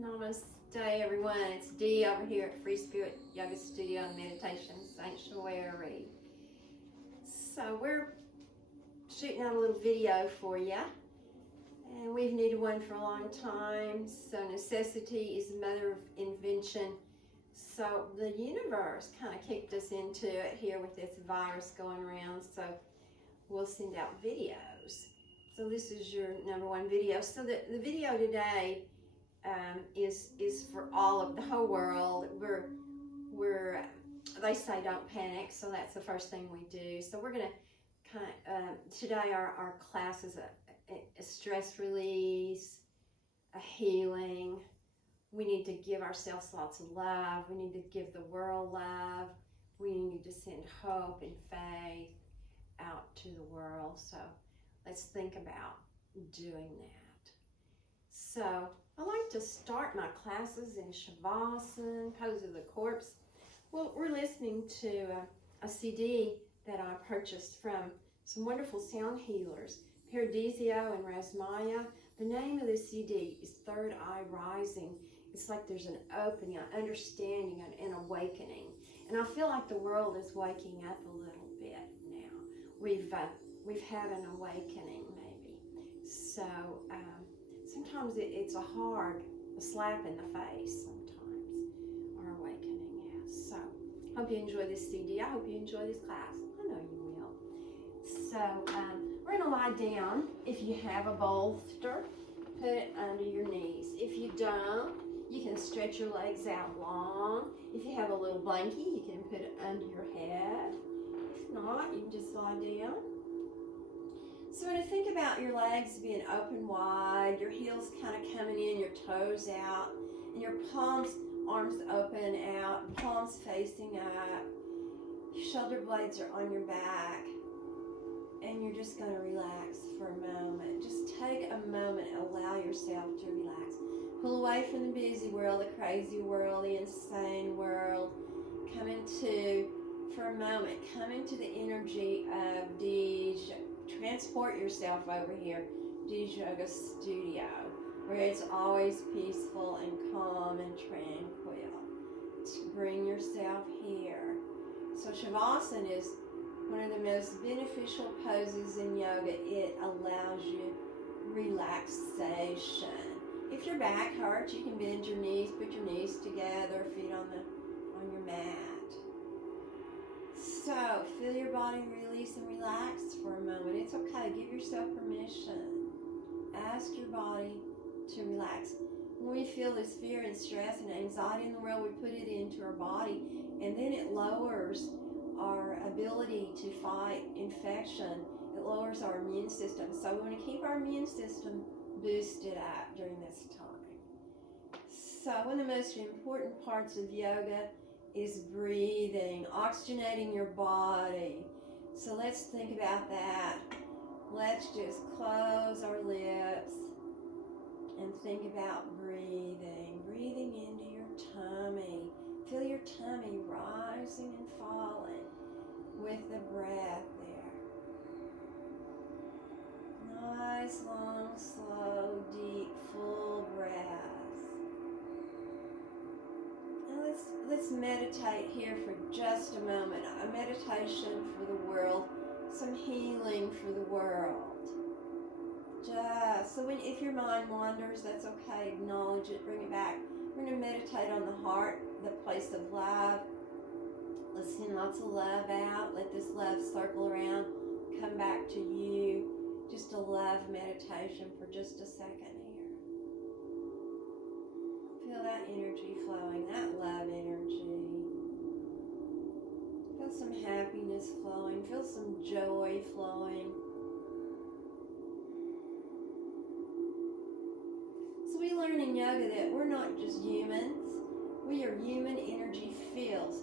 Namaste, everyone. It's Dee over here at Free Spirit Yoga Studio and Meditation Sanctuary. So we're shooting out a little video for you, and we've needed one for a long time. So necessity is the mother of invention. So the universe kind of kicked us into it here with this virus going around. So we'll send out videos. So this is your number one video. So the video today is for all of the whole world. We're they say don't panic, so that's the first thing we do. So we're gonna kind of today our class is a stress release, a healing. We need to give ourselves lots of love. We need to give the world love. We need to send hope and faith out to the world. So let's think about doing that. So I like to start my classes in Shavasana, pose of the corpse. Well, we're listening to a CD that I purchased from some wonderful sound healers, Paradisio and Rasmaya. The name of the CD is Third Eye Rising. It's like there's an opening, an understanding, an awakening. And I feel like the world is waking up a little bit now. We've had an awakening, maybe. So sometimes it's a slap in the face sometimes, our awakening, yes. So hope you enjoy this CD. I hope you enjoy this class. I know you will. So we're going to lie down. If you have a bolster, put it under your knees. If you don't, you can stretch your legs out long. If you have a little blankie, you can put it under your head. If not, you can just lie down. So when you think about your legs being open wide, your heels kind of coming in, your toes out, and your palms, arms open out, palms facing up, your shoulder blades are on your back, and you're just going to relax for a moment. Just take a moment and allow yourself to relax. Pull away from the busy world, the crazy world, the insane world. Come into, for a moment, come into the energy of Deej. Transport yourself over here, Deej Yoga Studio, where it's always peaceful and calm and tranquil. Bring yourself here. So Shavasana is one of the most beneficial poses in yoga. It allows you relaxation. If your back hurts, you can bend your knees, put your knees together, feet on your mat. So feel your body release and relax for a moment. It's okay. Give yourself permission. Ask your body to relax. When we feel this fear and stress and anxiety in the world, we put it into our body, and then it lowers our ability to fight infection. It lowers our immune system. So we want to keep our immune system boosted up during this time. So one of the most important parts of yoga is breathing, oxygenating your body. So let's think about that. Let's just close our lips and think about breathing. Breathing into your tummy. Feel your tummy rising and falling with the breath there. Nice, long, slow, deep, full breaths. And let's meditate here for just a moment. A meditation for the world, some healing for the world. Just so if your mind wanders, that's okay. Acknowledge it, bring it back. We're going to meditate on the heart, the place of love. Let's send lots of love out. Let this love circle around, come back to you. Just a love meditation for just a second here. Feel that energy flowing, that love energy. Feel some happiness flowing. Feel some joy flowing. So we learn in yoga that we're not just humans. We are human energy fields.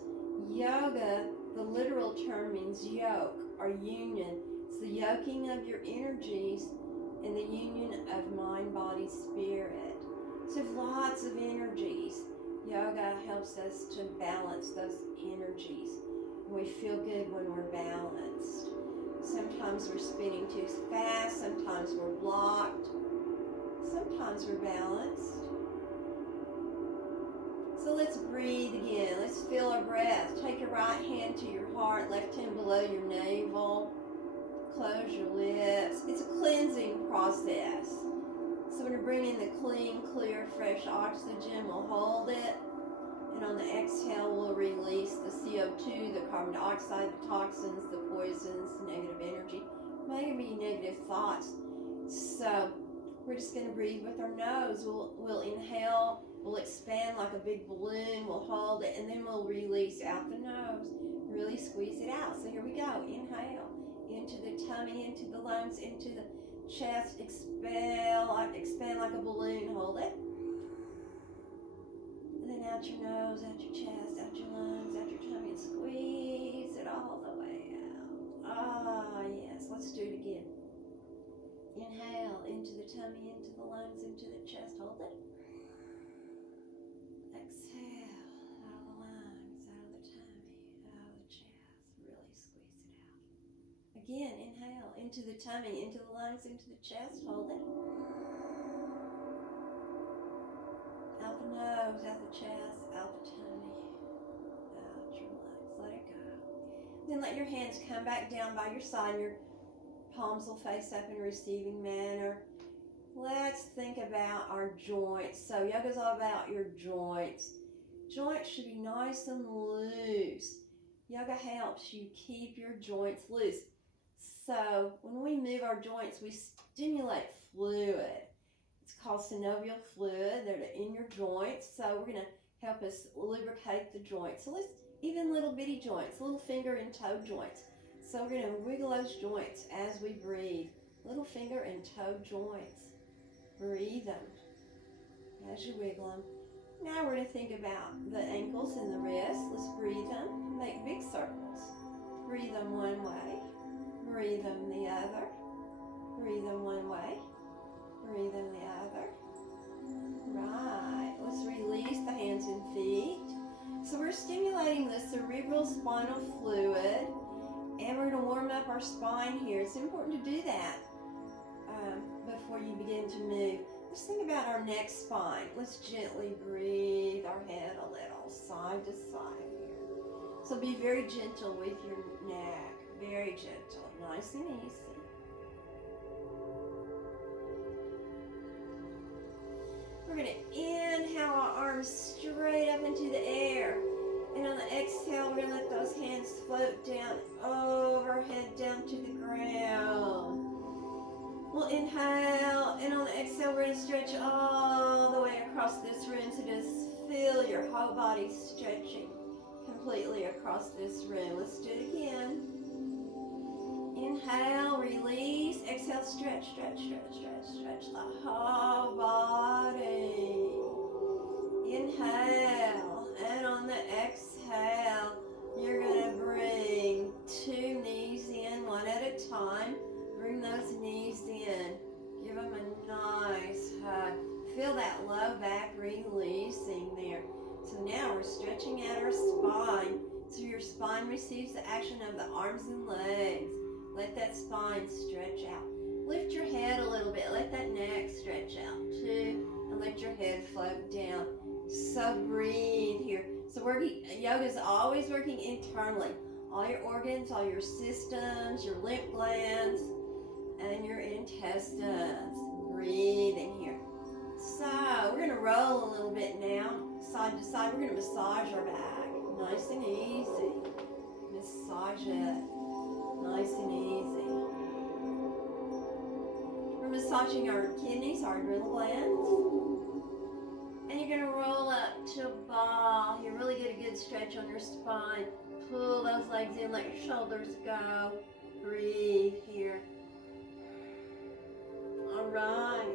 Yoga, the literal term means yoke or union. It's the yoking of your energies and the union of mind, body, spirit. So lots of energies. Yoga helps us to balance those energies. We feel good when we're balanced. Sometimes we're spinning too fast. Sometimes we're blocked. Sometimes we're balanced. So let's breathe again. Let's feel our breath. Take your right hand to your heart, left hand below your navel. Close your lips. It's a cleansing process. So we're going to bring in the clean, clear, fresh oxygen. We'll hold it. And on the exhale, we'll release the CO2, the carbon dioxide, the toxins, the poisons, negative energy, maybe negative thoughts. So we're just going to breathe with our nose. We'll inhale. We'll expand like a big balloon. We'll hold it, and then we'll release out the nose. Really squeeze it out. So here we go. Inhale into the tummy, into the lungs, into the chest. Expand like a balloon. Hold it. And then out your nose, out your chest, out your lungs, out your tummy, and squeeze it all the way out. Ah, yes. Let's do it again. Inhale into the tummy, into the lungs, into the chest. Hold it. Exhale out of the lungs, out of the tummy, out of the chest. Really squeeze it out. Again, inhale into the tummy, into the lungs, into the chest. Hold it. Out the nose, out the chest, out the tummy, out your lungs. Let it go. Then let your hands come back down by your side. Your palms will face up in receiving manner. Let's think about our joints. So yoga's all about your joints. Joints should be nice and loose. Yoga helps you keep your joints loose. So when we move our joints, we stimulate fluid. It's called synovial fluid. They're in your joints. So we're going to help us lubricate the joints. So let's, even little bitty joints, little finger and toe joints. So we're going to wiggle those joints as we breathe. Little finger and toe joints. Breathe them as you wiggle them. Now we're going to think about the ankles and the wrists. Let's breathe them. Make big circles. Breathe them one way. Breathe them the other. Breathe them one way. Breathe them the other. Right. Let's release the hands and feet. So we're stimulating the cerebral spinal fluid. And we're going to warm up our spine here. It's important to do that before you begin to move. Let's think about our neck spine. Let's gently breathe our head a little, side to side here. So be very gentle with your neck. Very gentle. Nice and easy. We're going to inhale our arms straight up into the air. And on the exhale, we're going to let those hands float down, overhead down to the ground. We'll inhale, and on the exhale, we're going to stretch all the way across this room. So just feel your whole body stretching completely across this room. Let's do it again. Inhale, release. Exhale, stretch, stretch, stretch, stretch, stretch the whole body. Inhale, and on the exhale, you're going to bring 2 knees in, one at a time. Bring those knees in. Give them a nice hug. Feel that low back releasing there. So now we're stretching out our spine. So your spine receives the action of the arms and legs. Let that spine stretch out. Lift your head a little bit. Let that neck stretch out too. And let your head float down. So breathe here. So yoga is always working internally. All your organs, all your systems, your lymph glands, and your intestines. Breathe in here. So we're going to roll a little bit now. Side to side. We're going to massage our back. Nice and easy. Massage it. Nice and easy. We're massaging our kidneys, our adrenal glands. And you're going to roll up to a ball. You really get a good stretch on your spine. Pull those legs in. Let your shoulders go. Breathe here. All right.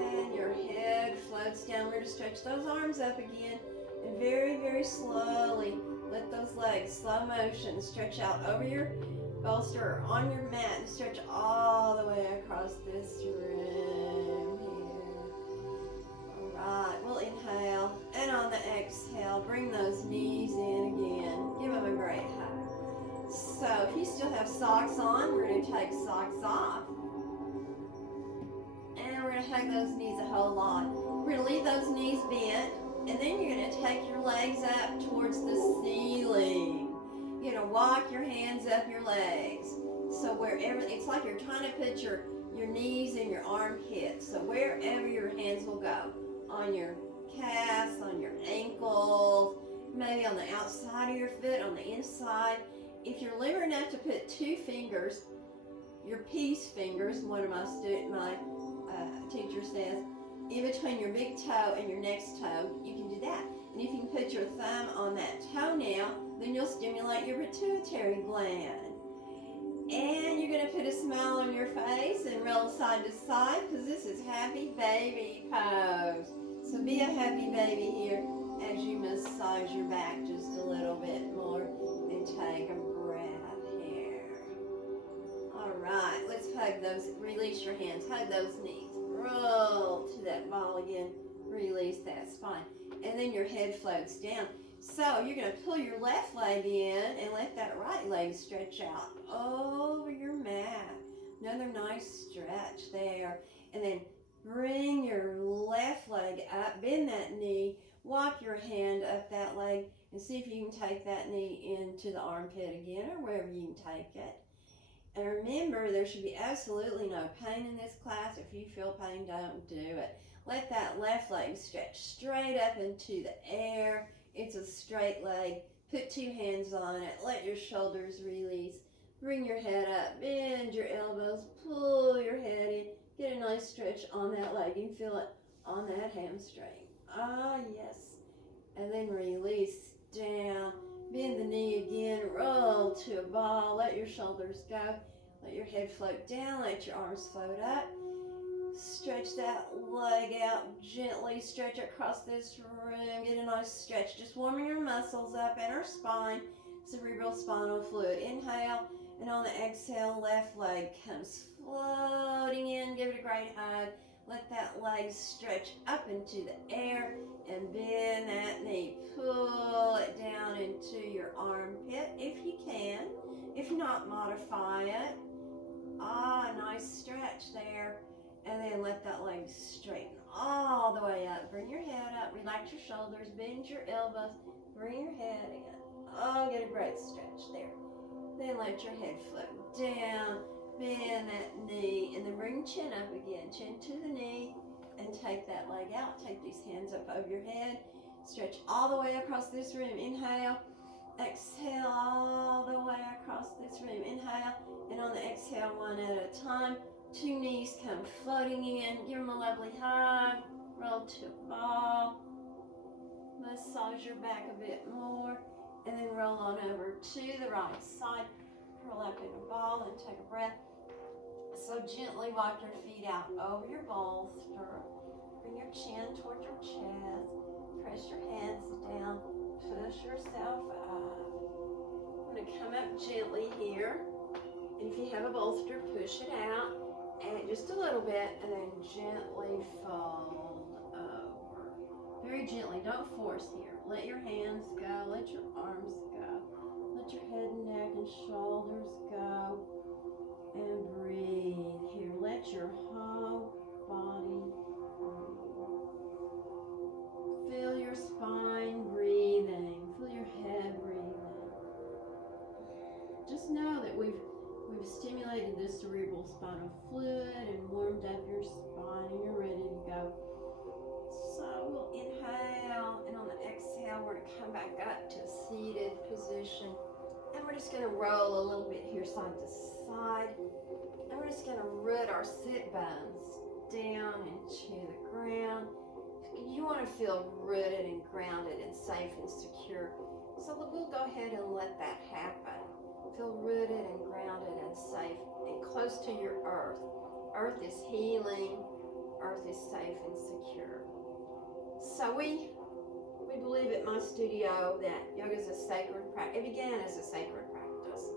And your head floats down. We're going to stretch those arms up again. And very, very slowly let those legs, slow motion, stretch out over your bolster or on your mat. And stretch all the way across this room here. All right. We'll inhale. And on the exhale, bring those knees in again. Give them a great hug. So if you still have socks on, we're going to take socks off. And we're going to hug those knees a whole lot. We're going to leave those knees bent And then you're going to take your legs up towards the ceiling. You're going to walk your hands up your legs. So wherever, it's like you're trying to put your knees in your armpits. So wherever your hands will go, on your calves, on your ankles, maybe on the outside of your foot, on the inside. If you're liver enough to put 2 fingers, your peace fingers, one of my teacher says, in between your big toe and your next toe, you can do that. And if you can put your thumb on that toenail, then you'll stimulate your pituitary gland. And you're going to put a smile on your face and roll side to side because this is happy baby pose. So be a happy baby here as you massage your back just a little bit more and take a breath here. All right, let's hug those, release your hands, hug those knees. Roll to that ball again, release that spine. And then your head floats down. So you're going to pull your left leg in and let that right leg stretch out over your mat. Another nice stretch there. And then bring your left leg up, bend that knee, walk your hand up that leg, and see if you can take that knee into the armpit again or wherever you can take it. And remember, there should be absolutely no pain in this class. If you feel pain, don't do it. Let that left leg stretch straight up into the air. It's a straight leg. Put 2 hands on it. Let your shoulders release. Bring your head up. Bend your elbows. Pull your head in. Get a nice stretch on that leg. You can feel it on that hamstring. Ah, yes. And then release down. Bend the knee again. Roll to a ball. Let your shoulders go. Let your head float down. Let your arms float up. Stretch that leg out gently. Stretch across this room. Get a nice stretch. Just warming your muscles up and our spine. Cerebral spinal fluid. Inhale. And on the exhale, left leg comes floating in. Give it a great hug. Let that leg stretch up into the air and bend that knee. Pull it down into your armpit if you can. If not, modify it. Ah, nice stretch there. And then let that leg straighten all the way up. Bring your head up. Relax your shoulders. Bend your elbows. Bring your head in. Oh, get a great stretch there. Then let your head float down. Bend that knee. And then bring chin up again. Chin to the knee. And take that leg out. Take these hands up over your head. Stretch all the way across this room. Inhale. Exhale all the way across this room. Inhale. And on the exhale, one at a time. 2 knees come floating in. Give them a lovely hug. Roll to a ball. Massage your back a bit more. And then roll on over to the right side. Curl up in a ball and take a breath. So gently walk your feet out over your bolster. Bring your chin towards your chest. Press your hands down. Push yourself up. I'm going to come up gently here. And if you have a bolster, push it out. And just a little bit, and then gently fold over. Very gently, don't force here. Let your hands go, let your arms go. Let your head and neck and shoulders go. And breathe here. Let your whole body breathe. Feel your spine breathing. Feel your head breathing. Just know that we've stimulated the cerebral spinal fluid and warmed up your spine and you're ready to go. So we'll inhale, and on the exhale we're going to come back up to a seated position, and we're just going to roll a little bit here side to side, and we're just going to root our sit bones down into the ground. You want to feel rooted and grounded and safe and secure, so we'll go ahead and let that happen. Feel rooted and grounded and safe and close to your earth. Earth is healing. Earth is safe and secure. So we believe at my studio that yoga is a sacred practice. It began as a sacred practice.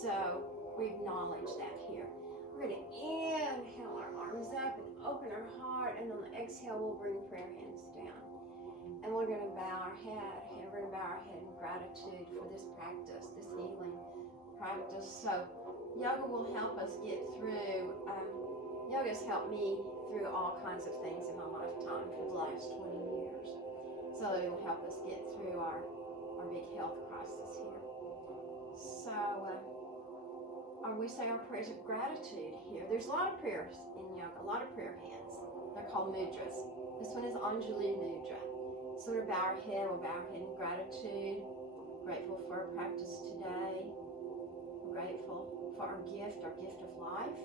So we acknowledge that here. We're going to inhale our arms up and open our heart. And on the exhale, we'll bring prayer hands down. And we're going to bow our head. And we're going to bow our head in gratitude for this practice, this healing practice. So yoga will help us get through. Yoga's helped me through all kinds of things in my lifetime for the last 20 years. so that it'll help us get through our big health crisis here. So, we say our prayers of gratitude here. There's a lot of prayers in yoga, a lot of prayer hands. They're called mudras. This one is Anjali Mudra. So we'll bow our head in gratitude. Grateful for our practice today. We're grateful for our gift of life.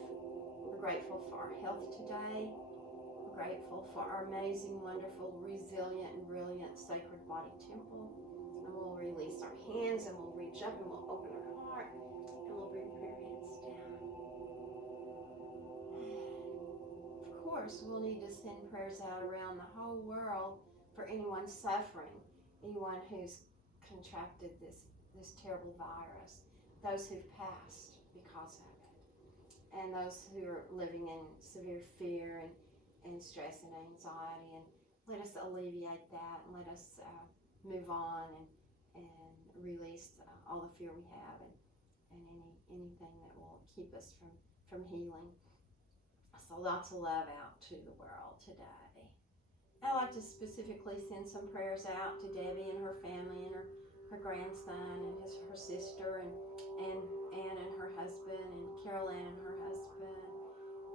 We're grateful for our health today. We're grateful for our amazing, wonderful, resilient, and brilliant sacred body temple. And we'll release our hands and we'll reach up and we'll open our heart and we'll bring prayer hands down. Of course, we'll need to send prayers out around the whole world for anyone suffering, anyone who's contracted this terrible virus, those who've passed because of it, and those who are living in severe fear and stress and anxiety. And let us alleviate that and let us move on and release all the fear we have and anything that will keep us from healing. So lots of love out to the world today. I'd like to specifically send some prayers out to Debbie and her family and her grandson and her sister and Ann and her husband and Carol Ann and her husband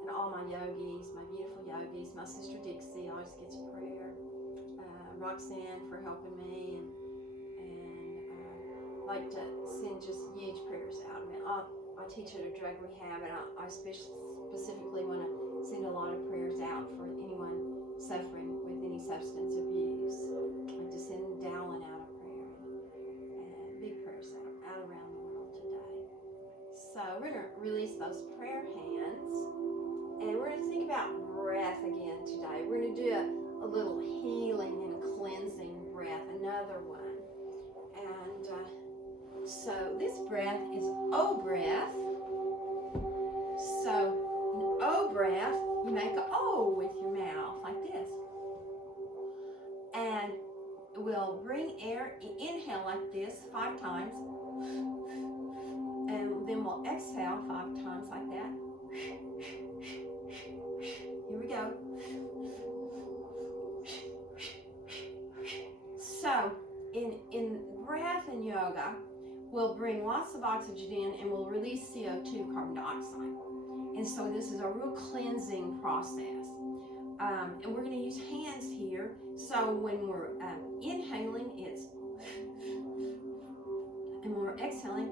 and all my yogis, my beautiful yogis. My sister Dixie always gets a prayer. Roxanne for helping me and like to send just huge prayers out. I mean, I teach at a drug rehab and I specifically want to send a lot of prayers out for anyone suffering with any substance abuse. I'd like to send Dallin out a prayer and big prayers out around the world today. So we're going to release those prayer hands and we're going to think about breath again today. We're going to do a little healing and cleansing breath, another one. And so this breath is O breath. So in O breath, you make an O with your mouth like this. And we'll bring air, inhale like this 5 times. And then we'll exhale 5 times like that. Here we go. So in breath and yoga, we'll bring lots of oxygen in and we'll release CO2, carbon dioxide. And so this is a real cleansing process. And we're going to use hands here. So when we're inhaling, it's, and when we're exhaling,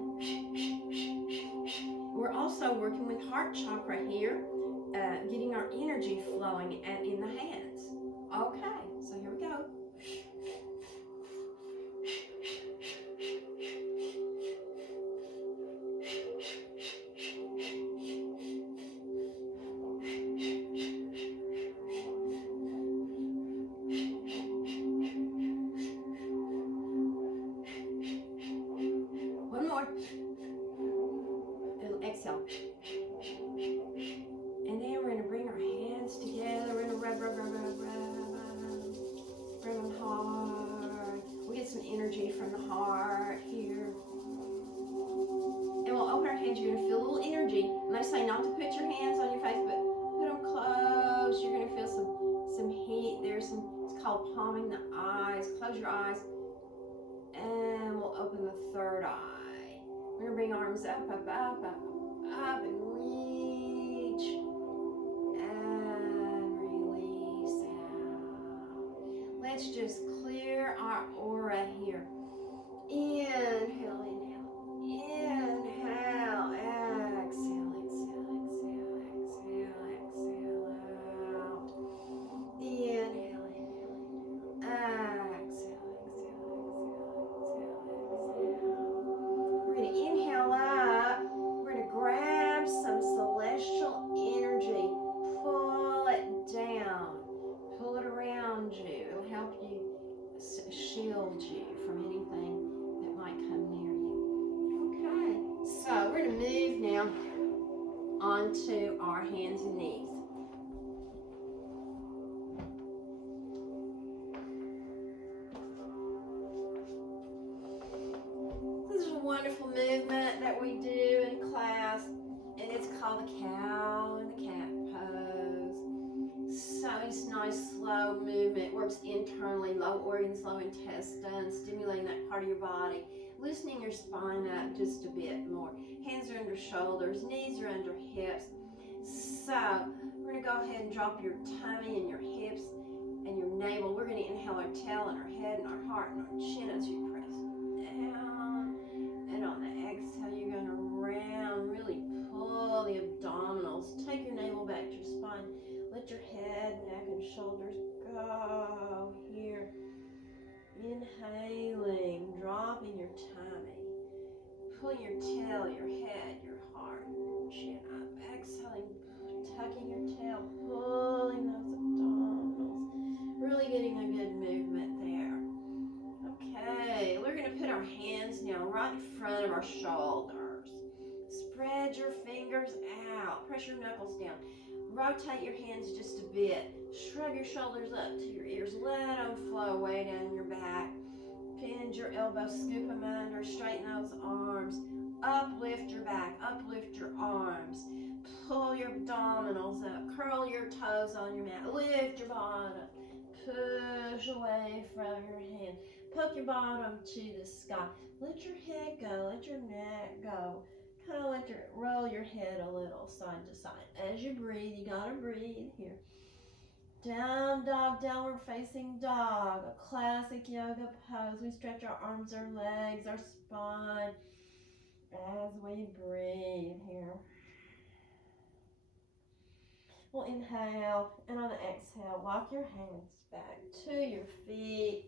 we're also working with heart chakra here, getting our energy flowing and in the hands. Okay, so here we go. Exhale. And then we're going to bring our hands together. We're going to rub. Bring them hard. We'll get some energy from the heart here. And we'll open our hands. You're going to feel a little energy. And I say not to put your hands on your face, but put them close. You're going to feel some heat. There's some, it's called palming the eyes. Close your eyes. And we'll open the third eye. We're going to bring arms up, and reach, and release out. Let's just clear our aura here. Inhale, exhale, exhale out. Inhale, exhale. We're going to inhale up. We're going to grab some celestial energy. Pull it down. Pull it around you. It'll help you shield you from anything that might come near you. Okay. So we're going to move now onto our hands and knees. Wonderful movement that we do in class, and it's called the cow and the cat pose. So nice slow movement. Works internally, low organs, low intestine, stimulating that part of your body. Loosening your spine up just a bit more. Hands are under shoulders, knees are under hips. So we're going to go ahead and drop your tummy and your hips and your navel. We're going to inhale our tail and our head and our heart and our chin as you press down. And on the exhale, you're going to round, really pull the abdominals. Take your navel back to your spine. Let your head, neck, and shoulders go here. Inhaling, dropping your tummy. Pulling your tail, your head, your heart, your chin up. Exhaling, tucking your tail, pulling those abdominals. Really getting a good movement there. Okay, we're going to put our hands now right in front of our shoulders. Spread your fingers out. Press your knuckles down. Rotate your hands just a bit. Shrug your shoulders up to your ears. Let them flow way down your back. Bend your elbows, scoop them under. Straighten those arms. Uplift your back. Uplift your arms. Pull your abdominals up. Curl your toes on your mat. Lift your bottom. Push away from your hand. Poke your bottom to the sky. Let your head go. Let your neck go. Kind of roll your head a little side to side. As you breathe, you gotta breathe here. Down dog, downward facing dog. A classic yoga pose. We stretch our arms, our legs, our spine as we breathe here. We'll inhale, and on the exhale, walk your hands back to your feet.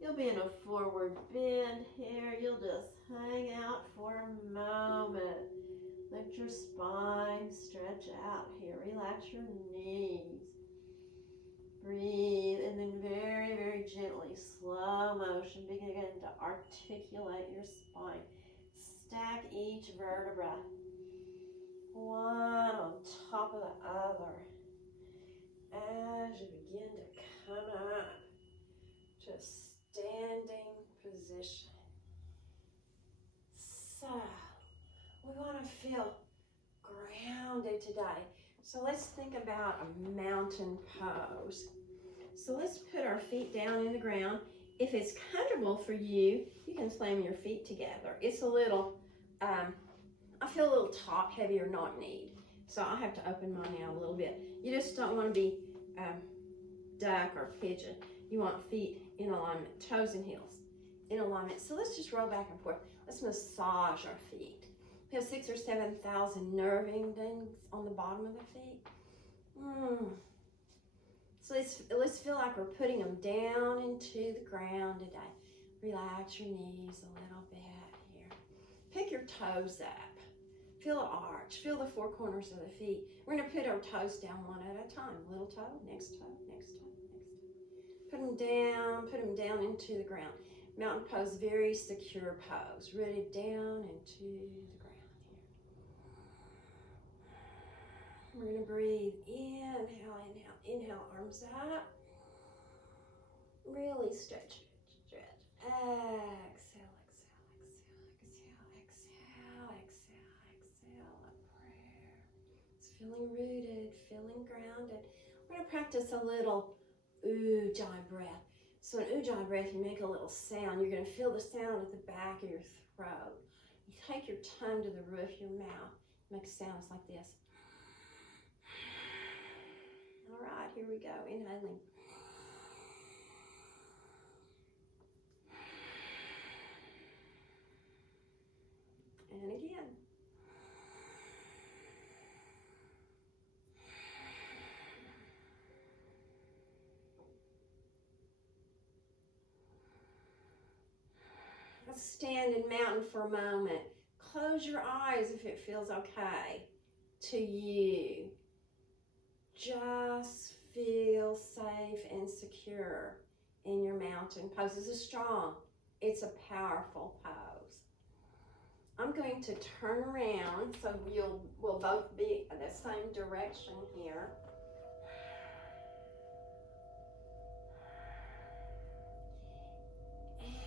You'll be in a forward bend here. You'll just hang out for a moment. Let your spine stretch out here. Relax your knees. Breathe, and then very, very gently, slow motion, begin to articulate your spine. Stack each vertebra, one on top of the other. As you begin to come up to a standing position. So, we want to feel grounded today. So let's think about a mountain pose. So let's put our feet down in the ground. If it's comfortable for you, you can slam your feet together. It's a little, I feel a little top heavy or not knee. So I have to open mine out a little bit. You just don't want to be duck or pigeon. You want feet in alignment, toes and heels in alignment. So let's just roll back and forth. Let's massage our feet. We have 6,000 or 7,000 nerve endings on the bottom of the feet. So let's feel like we're putting them down into the ground today. Relax your knees a little bit here. Pick your toes up. Feel the arch. Feel the four corners of the feet. We're going to put our toes down one at a time. Little toe, next toe, next toe, next toe. Put them down into the ground. Mountain pose, very secure pose. Ready down into the ground here. We're going to breathe. Inhale, inhale, inhale, arms up. Really stretch, stretch. Exhale, exhale, exhale, exhale, exhale, exhale, exhale. A prayer. It's feeling rooted, feeling grounded. We're going to practice a little ujjayi breath. So an ujjayi breath, you make a little sound. You're going to feel the sound at the back of your throat. You take your tongue to the roof of your mouth. Make sounds like this. All right, here we go. Inhaling. And again. Let's stand in mountain for a moment. Close your eyes if it feels okay to you. Just feel safe and secure in your mountain pose. This is strong. It's a powerful pose. I'm going to turn around so we'll both be in the same direction here.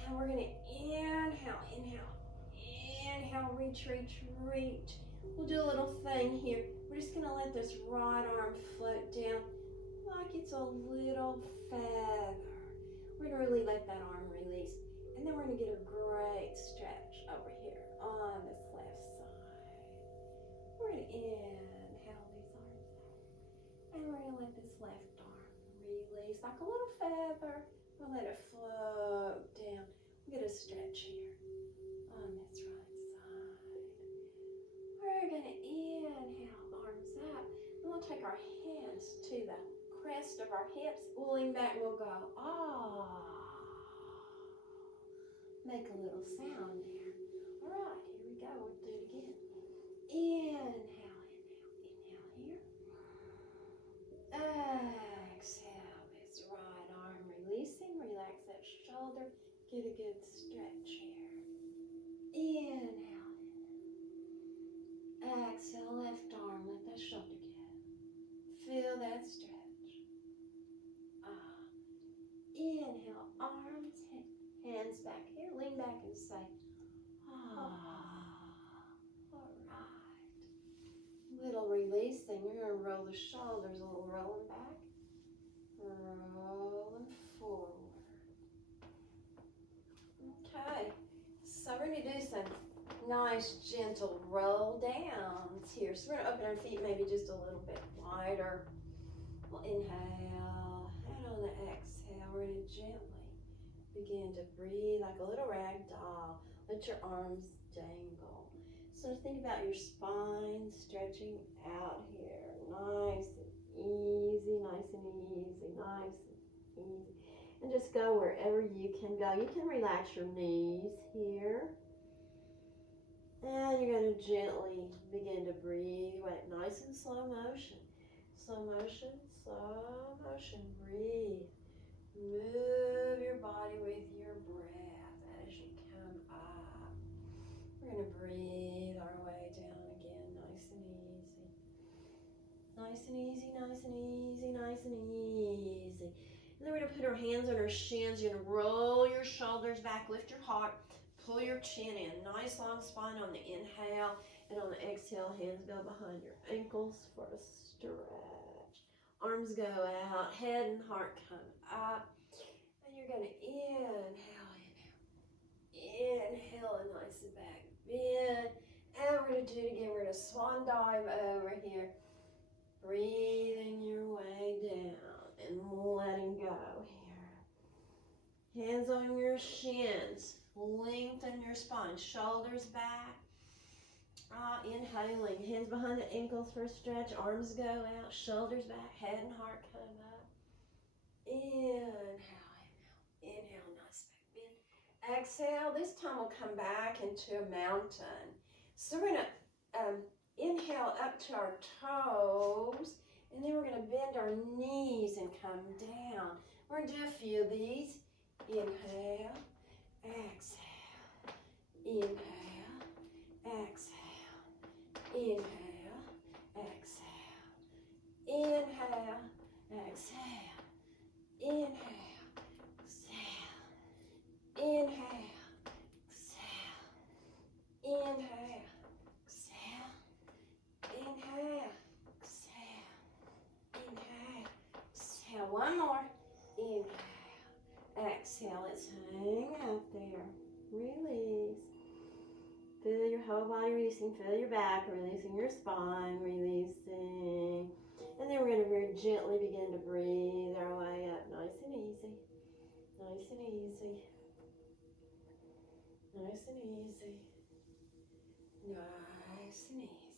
And we're going to inhale, inhale, inhale, reach, reach, reach. We'll do a little thing here. We're just going to let this right arm float down. like it's a little feather. We're gonna really let that arm release. And then we're gonna get a great stretch over here on this left side. We're gonna inhale these arms out. And we're gonna let this left arm release like a little feather. We'll let it float down. We'll get a stretch here on this right side. We're gonna inhale, arms up. And we'll take our hands to the crest of our hips. We'll lean back and we'll go, ah. Make a little sound there. All right, here we go. We'll do it again. Inhale, inhale, inhale here. Exhale, this right arm releasing. Relax that shoulder. Get a good stretch here. Inhale, inhale. Exhale, left arm. Let that shoulder go. Feel that stretch. Inhale, arms, hands back here. Lean back and say, ah. All right. Little releasing. We're going to roll the shoulders, a little rolling back, rolling forward. Okay. So we're going to do some nice, gentle roll downs here. So we're going to open our feet maybe just a little bit wider. We'll inhale, and on the exhale, we're going to gently begin to breathe like a little rag doll. Let your arms dangle. So think about your spine stretching out here. Nice and easy, nice and easy, nice and easy. And just go wherever you can go. You can relax your knees here. And you're going to gently begin to breathe. Right, nice and slow motion. Slow motion, slow motion. Breathe. Move your body with your breath as you come up. We're going to breathe our way down again, nice and easy. Nice and easy, nice and easy, nice and easy. And then we're going to put our hands on our shins. You're going to roll your shoulders back, lift your heart, pull your chin in. Nice long spine on the inhale, and on the exhale, hands go behind your ankles for a stretch. Arms go out, head and heart come up. And you're going to inhale, inhale a nice back bend. And we're going to do it again. We're going to swan dive over here. Breathing your way down and letting go here. Hands on your shins. Lengthen your spine. Shoulders back. Inhaling. Hands behind the ankles for a stretch. Arms go out. Shoulders back. Head and heart come up. Inhale. Inhale. Nice back bend. Exhale. This time we'll come back into a mountain. So we're going to inhale up to our toes. And then we're going to bend our knees and come down. We're going to do a few of these. Inhale. Exhale. Inhale. Exhale. Inhale, exhale, inhale, exhale, inhale, exhale, inhale, exhale, inhale, exhale, inhale, exhale, inhale, exhale. One more. Inhale, exhale. Let's hang out there. Release. Feel your whole body releasing. Feel your back, releasing your spine, releasing. And then we're going to very gently begin to breathe our way up. Nice and easy. Nice and easy. Nice and easy. Nice and easy.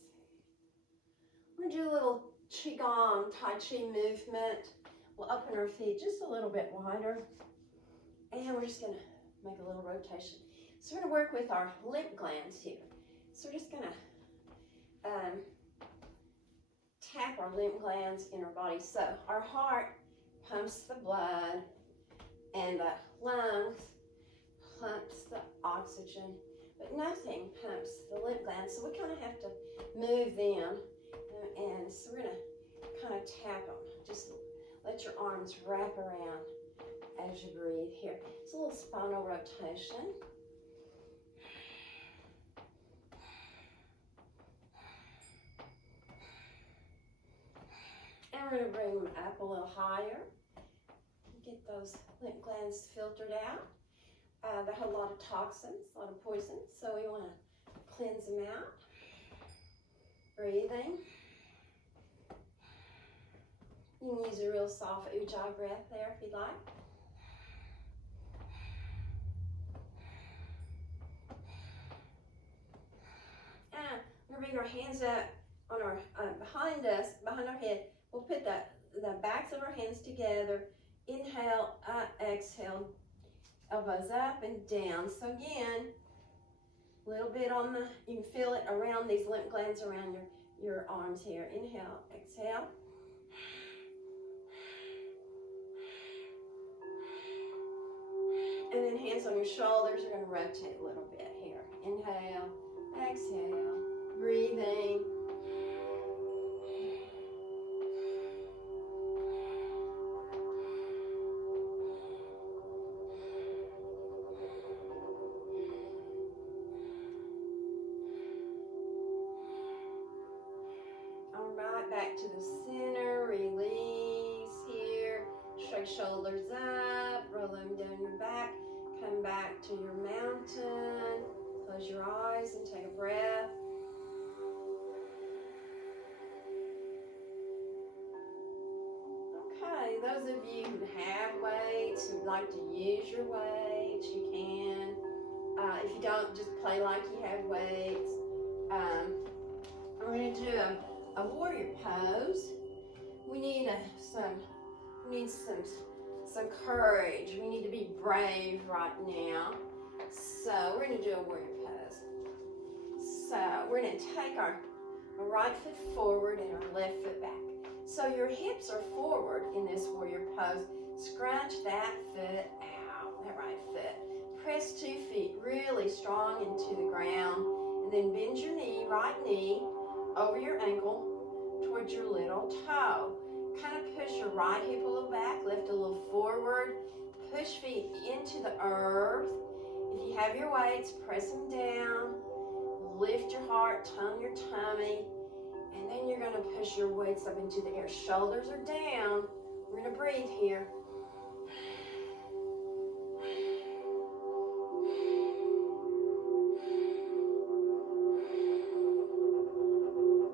We're going to do a little Qigong, Tai Chi movement. We'll open our feet just a little bit wider. And we're just going to make a little rotation. So we're going to work with our lymph glands here. So we're just going to tap our lymph glands in our body. So our heart pumps the blood and the lungs pumps the oxygen, but nothing pumps the lymph glands. So we kind of have to move them. And so we're going to kind of tap them. Just let your arms wrap around as you breathe here. It's a little spinal rotation. And we're going to bring them up a little higher. Get those lymph glands filtered out. They have a lot of toxins, a lot of poison, so we want to cleanse them out. Breathing. You can use a real soft ujjayi breath there if you'd like. And we're going to bring our hands up on our behind us, behind our head. We'll put the backs of our hands together. Inhale, exhale, elbows up and down. So again, a little bit on the, you can feel it around these lymph glands around your arms here. Inhale, exhale. And then hands on your shoulders, you're going to rotate a little bit here. Inhale, exhale, breathing. All right, back to the center, release here. Shrug shoulders up, roll them down your back. Come back to your mountain. Close your eyes and take a breath. Okay, those of you who have weights, who'd like to use your weights, you can. If you don't, just play like you have weights. We're going to do a warrior pose. We need some courage. We need to be brave right now. So we're going to do a warrior pose. So we're going to take our right foot forward and our left foot back. So your hips are forward in this warrior pose. Scrunch that foot out, that right foot. Press 2 feet really strong into the ground. And then bend your knee, right knee, over your ankle towards your little toe. Kind of push your right hip a little back, lift a little forward. Push feet into the earth. If you have your weights, press them down. Lift your heart, tone your tummy. And then you're going to push your weights up into the air. Shoulders are down. We're going to breathe here.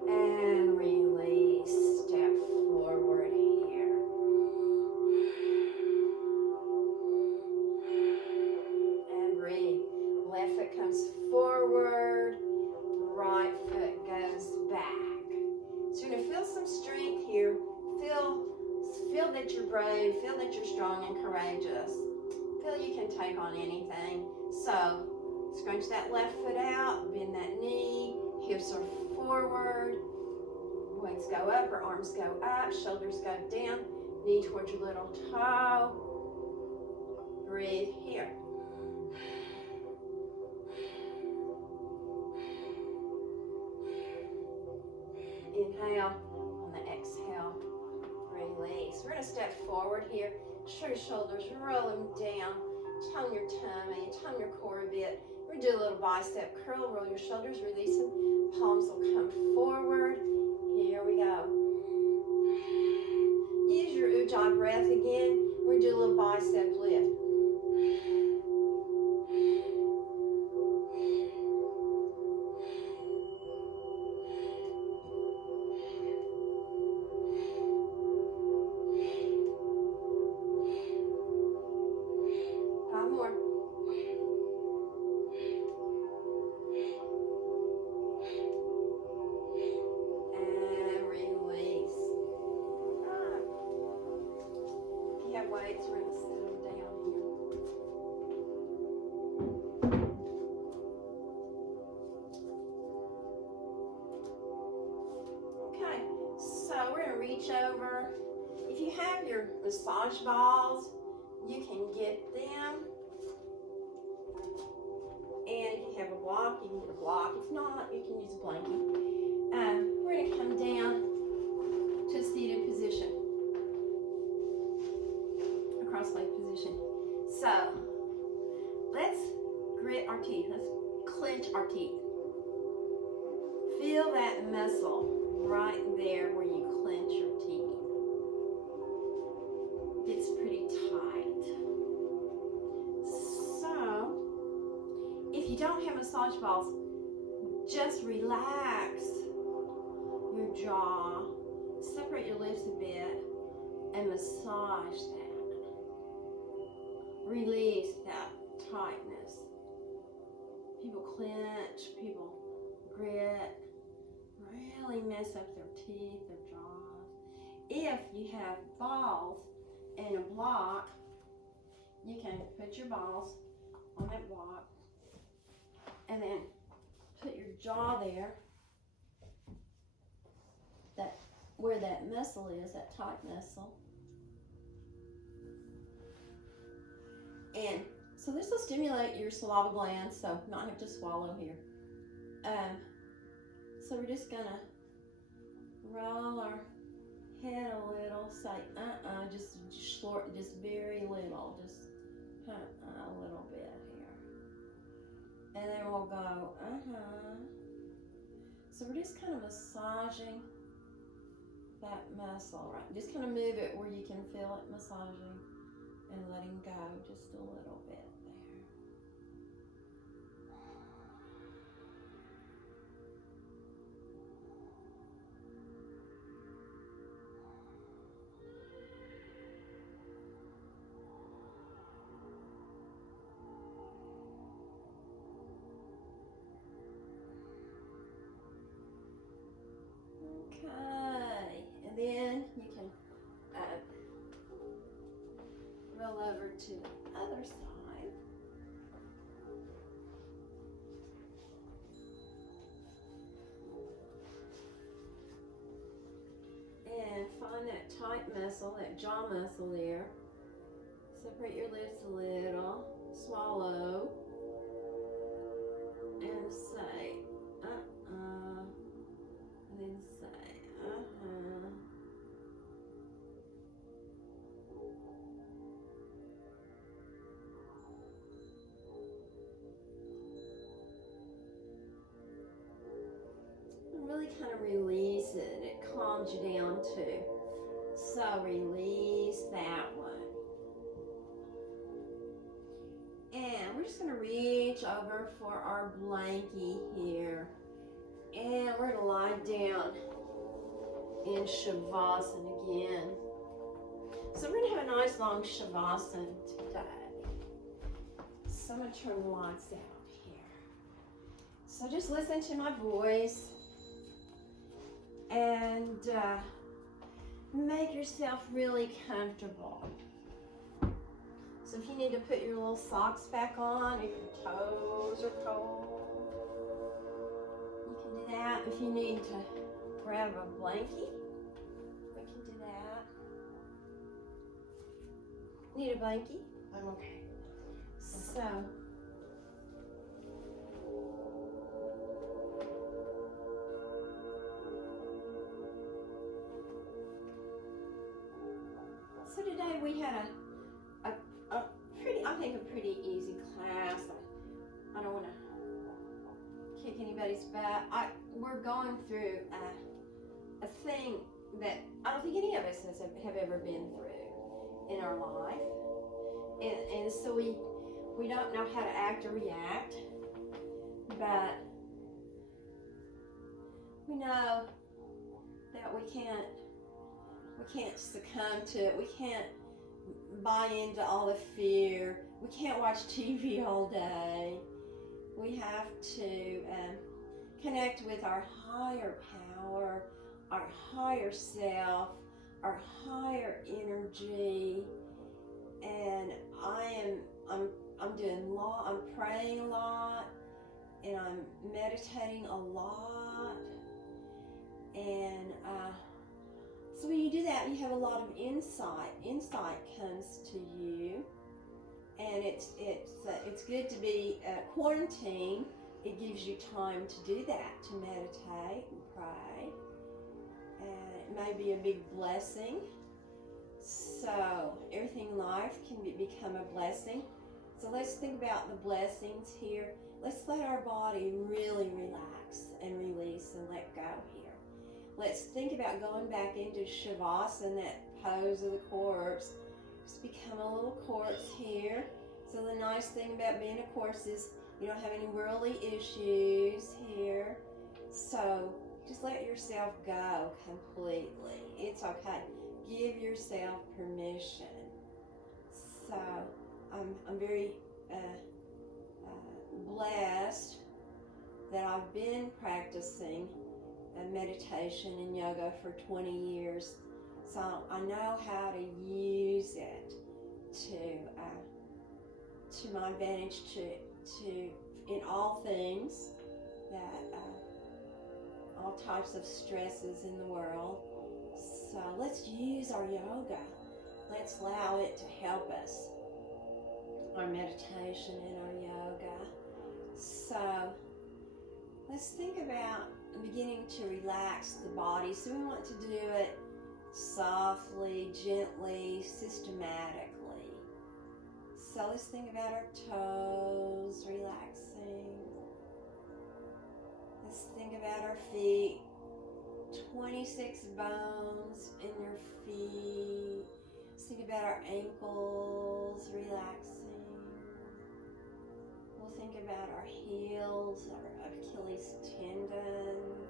And release. Step forward here. And breathe. Left foot comes forward. Right foot goes back. So you're going to feel some strength here. Feel that you're brave. Feel that you're strong and courageous. Feel you can take on anything. So scrunch that left foot out. Bend that knee. Hips are forward. Weights go up or arms go up. Shoulders go down. Knee towards your little toe. Breathe here. Inhale, on the exhale, release. We're going to step forward here. Shrug your shoulders, roll them down. Tone your tummy, tone your core a bit. We're going to do a little bicep curl. Roll your shoulders, release them. Palms will come forward. Here we go. Use your ujjayi breath again. We're going to do a little bicep lift. Weights, we're going to sit them down here. Okay, so we're going to reach over. If you have your massage balls, you can get them. And if you have a block, you can get a block. If not, you can use a blanket. We're going to come down to a seated position. Cross-leg position. So let's grit our teeth. Let's clench our teeth. Feel that muscle right there where you clench your teeth. if you don't have massage balls, just relax your jaw, separate your lips a bit, and massage that. Release that tightness. People clench, people grit, really mess up their teeth, their jaws. If you have balls and a block, you can put your balls on that block and then put your jaw there, that where that muscle is, that tight muscle. And so this will stimulate your saliva glands, so not have to swallow here. So we're just gonna roll our head a little, say just short, just very little, just a little bit here. And then we'll go, So we're just kind of massaging that muscle, right? Just kind of move it where you can feel it massaging and letting go just a little bit there. Okay, and then you can roll over to the other side. And find that tight muscle, that jaw muscle there. Separate your lips a little, swallow, and say, and then say, Really kind of release it. It calms you down too. So release that one. And we're just going to reach over for our blankie here. And we're going to lie down in Shavasana again. So we're going to have a nice long Shavasana today. So I'm going to turn the lights out here. So just listen to my voice. And make yourself really comfortable. So if you need to put your little socks back on, if your toes are cold, you can do that. If you need to grab a blankie, we can do that. Need a blankie? I'm okay. So today we had a pretty easy class. I don't want to kick anybody's butt. We're going through a thing that I don't think any of us have ever been through in our life, and so we don't know how to act or react, but we know that we can't succumb to it. We can't buy into all the fear. We can't watch TV all day. We have to connect with our higher power, our higher self, our higher energy. And I'm praying a lot, and I'm meditating a lot, and so when you do that, you have a lot of insight. Insight comes to you, and it's good to be quarantined. It gives you time to do that, to meditate and pray, and it may be a big blessing. So everything in life can become a blessing. So let's think about the blessings here. Let's let our body really relax and release and let go here. Let's think about going back into Shavasana, that pose of the corpse. Just become a little corpse here. So the nice thing about being a course is you don't have any worldly issues here. So just let yourself go completely. It's okay. Give yourself permission. So I'm very blessed that I've been practicing meditation and yoga for 20 years. So I know how to use it to my advantage to in all things, that all types of stresses in the world. So let's use our yoga. Let's allow it to help us, our meditation and our yoga. So let's think about beginning to relax the body. So we want to do it softly, gently, systematically. So let's think about our toes relaxing. Let's think about our feet. 26 bones in your feet. Let's think about our ankles relaxing. We'll think about our heels, our Achilles tendons.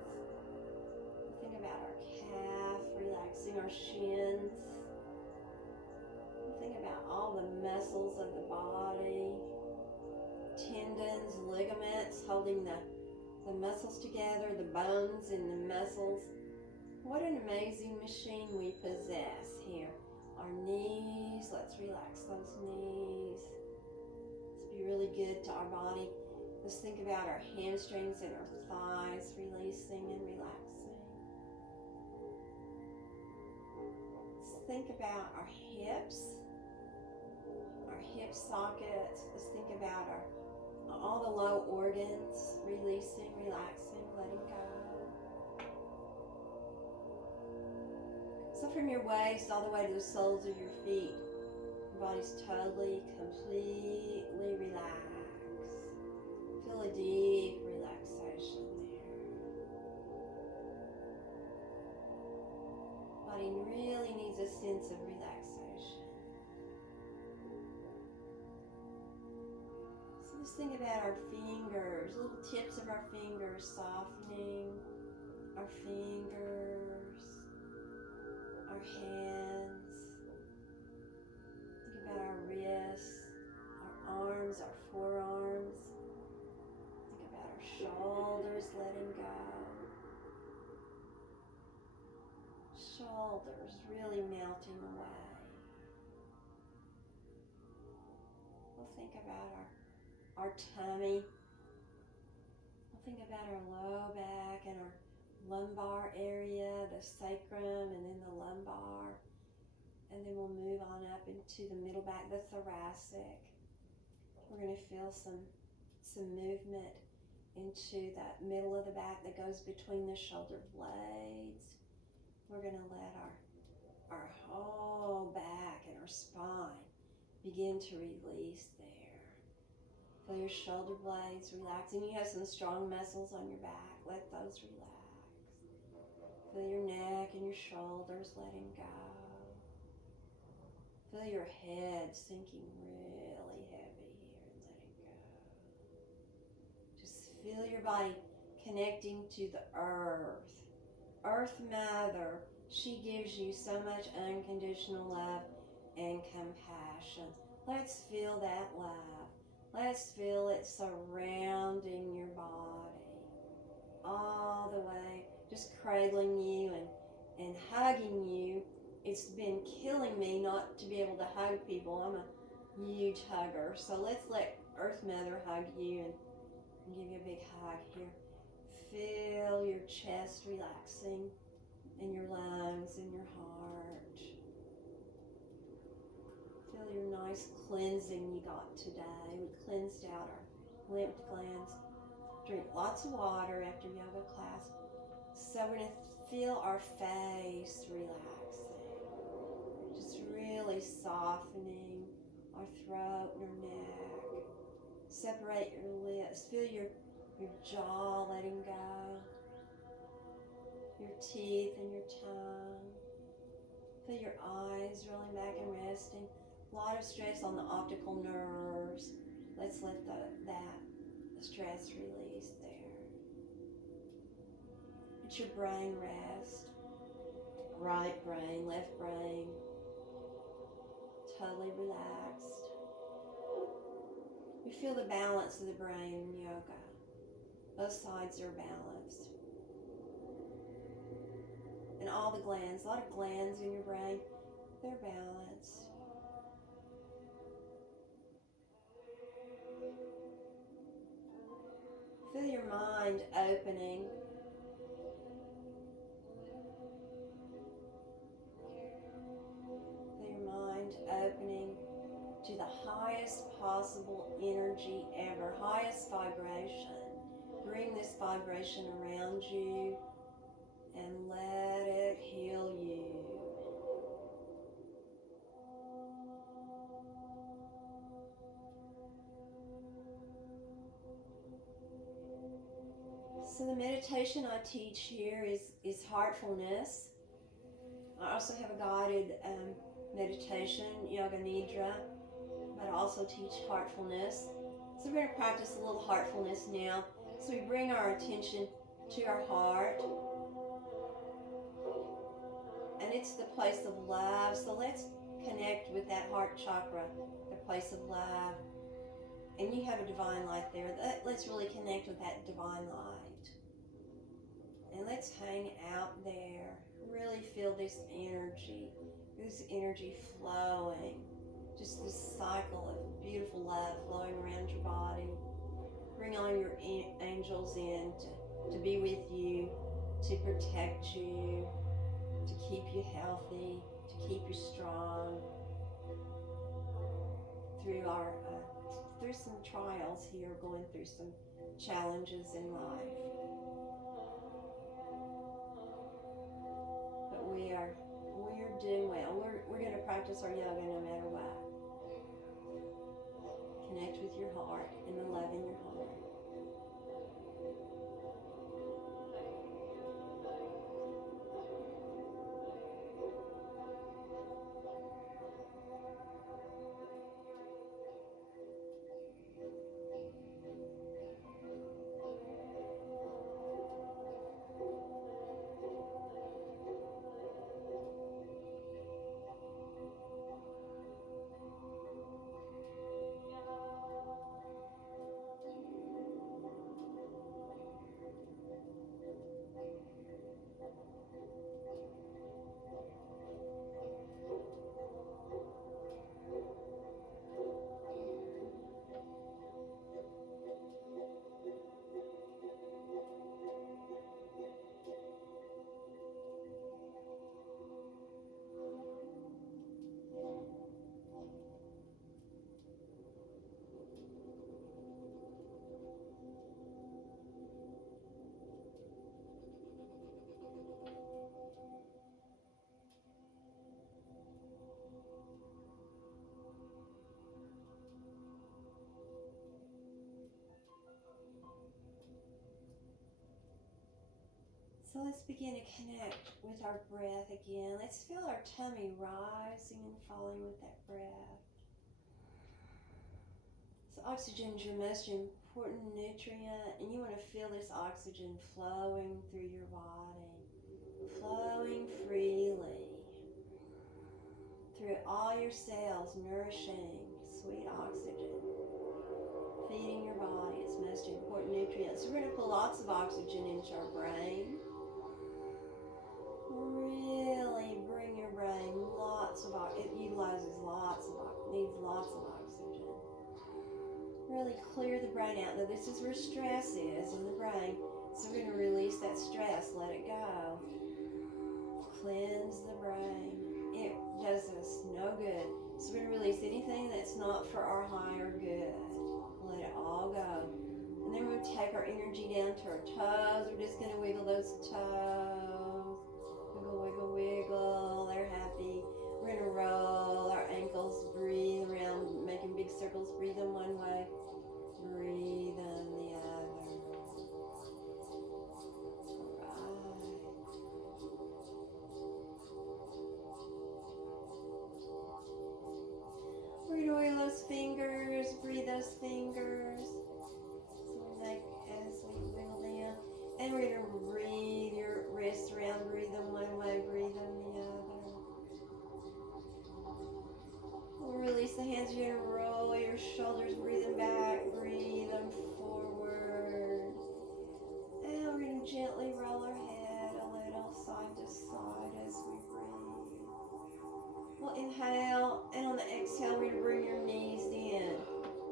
We'll think about our calf, relaxing our shins. We'll think about all the muscles of the body, tendons, ligaments, holding the muscles together, the bones and the muscles. What an amazing machine we possess here. Our knees, let's relax those knees. Let's be really good to our body. Let's think about our hamstrings and our thighs, releasing and relaxing. Let's think about our hips sockets. Let's think about all the low organs, releasing, relaxing, letting go. So from your waist all the way to the soles of your feet, your body's totally, completely relaxed. Feel a deep relaxation there. Body really needs a sense of relaxation. Just think about our fingers, little tips of our fingers, softening our fingers, our hands. Think about our wrists, our arms, our forearms. Think about our shoulders, letting go. Shoulders really melting away. We'll think about our tummy. We'll think about our low back and our lumbar area, the sacrum and then the lumbar. And then we'll move on up into the middle back, the thoracic. We're going to feel some movement into that middle of the back that goes between the shoulder blades. We're going to let our whole back and our spine begin to release there. Feel your shoulder blades relaxing. You have some strong muscles on your back. Let those relax. Feel your neck and your shoulders letting go. Feel your head sinking really heavy here and letting go. Just feel your body connecting to the earth. Earth Mother, she gives you so much unconditional love and compassion. Let's feel that love. Let's feel it surrounding your body all the way, just cradling you and hugging you. It's been killing me not to be able to hug people. I'm a huge hugger. So let's let Earth Mother hug you and give you a big hug here. Feel your chest relaxing and your lungs and your heart. Feel your nice cleansing you got today. We cleansed out our lymph glands. Drink lots of water after yoga class. So we're going to feel our face relaxing. Just really softening our throat and our neck. Separate your lips. Feel your jaw letting go. Your teeth and your tongue. Feel your eyes rolling back and resting. A lot of stress on the optical nerves. Let's let that stress release there. Let your brain rest. Right brain, left brain, totally relaxed. You feel the balance of the brain in yoga. Both sides are balanced. And all the glands, a lot of glands in your brain, they're balanced. Feel your mind opening. Feel your mind opening to the highest possible energy ever, highest vibration. Bring this vibration around you and let it heal you. So the meditation I teach here is heartfulness. I also have a guided meditation, Yoga Nidra, but I also teach heartfulness. So we're going to practice a little heartfulness now. So we bring our attention to our heart. And it's the place of love. So let's connect with that heart chakra, the place of love. And you have a divine light there. Let's really connect with that divine light. And let's hang out there. Really feel this energy flowing. Just this cycle of beautiful love flowing around your body. Bring all your angels in to be with you, to protect you, to keep you healthy, to keep you strong through some trials here, going through some challenges in life. But we're doing well. We're going to practice our yoga no matter what. Connect with your heart and the love in your heart. So let's begin to connect with our breath again. Let's feel our tummy rising and falling with that breath. So oxygen is your most important nutrient, and you want to feel this oxygen flowing through your body, flowing freely through all your cells, nourishing, sweet oxygen, feeding your body its most important nutrients. So we're going to put lots of oxygen into our brain. Really bring your brain lots of oxygen. It utilizes needs lots of oxygen. Really clear the brain out. Now this is where stress is in the brain. So we're going to release that stress. Let it go. Cleanse the brain. It does us no good. So we're going to release anything that's not for our higher good. Let it all go. And then we're going to take our energy down to our toes. We're just going to wiggle those toes. Wiggle, wiggle, wiggle. They're happy. We're going to roll our ankles, breathe around, making big circles. Breathe them one way, breathe them the other. fingers, breathe those fingers. So like as we wiggle down. And we're going to breathe your wrists around, breathe them one way, breathe them the other. We'll release the hands, you're going to roll your shoulders, breathe them back, breathe them forward. And we're going to gently roll our head a little side to side as we breathe. We'll inhale, and on the exhale, we're going to bring your knees in.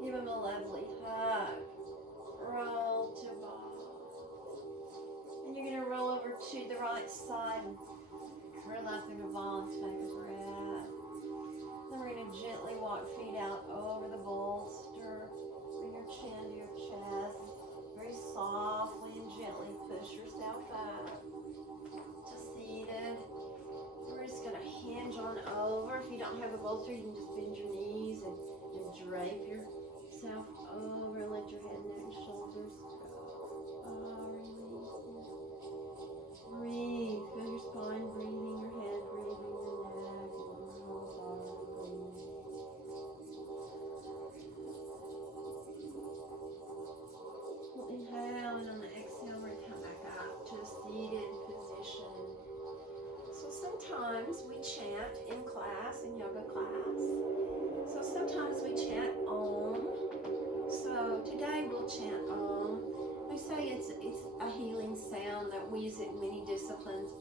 Give them a lovely hug. Roll to ball. And you're going to roll over to the right side and curl up in a ball and take a breath. Then we're going to gently walk feet out over the bolster. Bring your chin to your chest. Very softly and gently push yourself up to seated. We're just going to hinge on over. If you don't have a bolster, you can just bend your knees and drape yourself over. Let your head, neck, and shoulders go. Breathe. Feel your spine breathing, your head breathing, your neck, your whole body breathing. We'll inhale, and on the exhale, we're going to come back up to a seated position. So sometimes we chant in class, in yoga class. So sometimes we chant Om. So today we'll chant Om. They say it's a healing sound that we use it in many disciplines.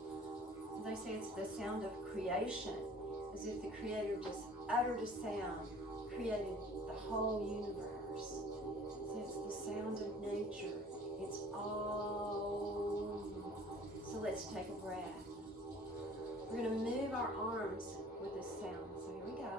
They say it's the sound of creation, as if the Creator just uttered a sound, created the whole universe. So it's the sound of nature. It's all. So let's take a breath. We're going to move our arms with this sound. So here we go.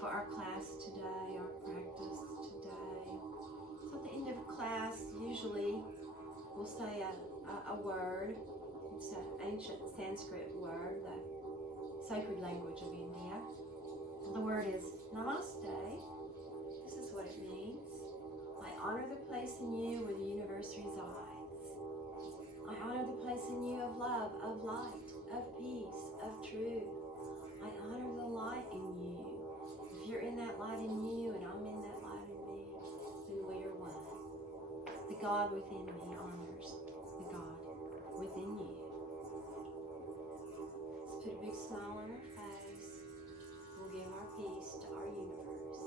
For our class today, our practice today. So at the end of class, usually we'll say a word. It's an ancient Sanskrit word, the sacred language of India. The word is Namaste. This is what it means. I honor the place in you where the universe resides. I honor the place in you of love, of light, of peace, of truth. I honor the light in you. If you're in that light in you and I'm in that light in me, then we are one. The God within me honors the God within you. Let's put a big smile on our face. We'll give our peace to our universe.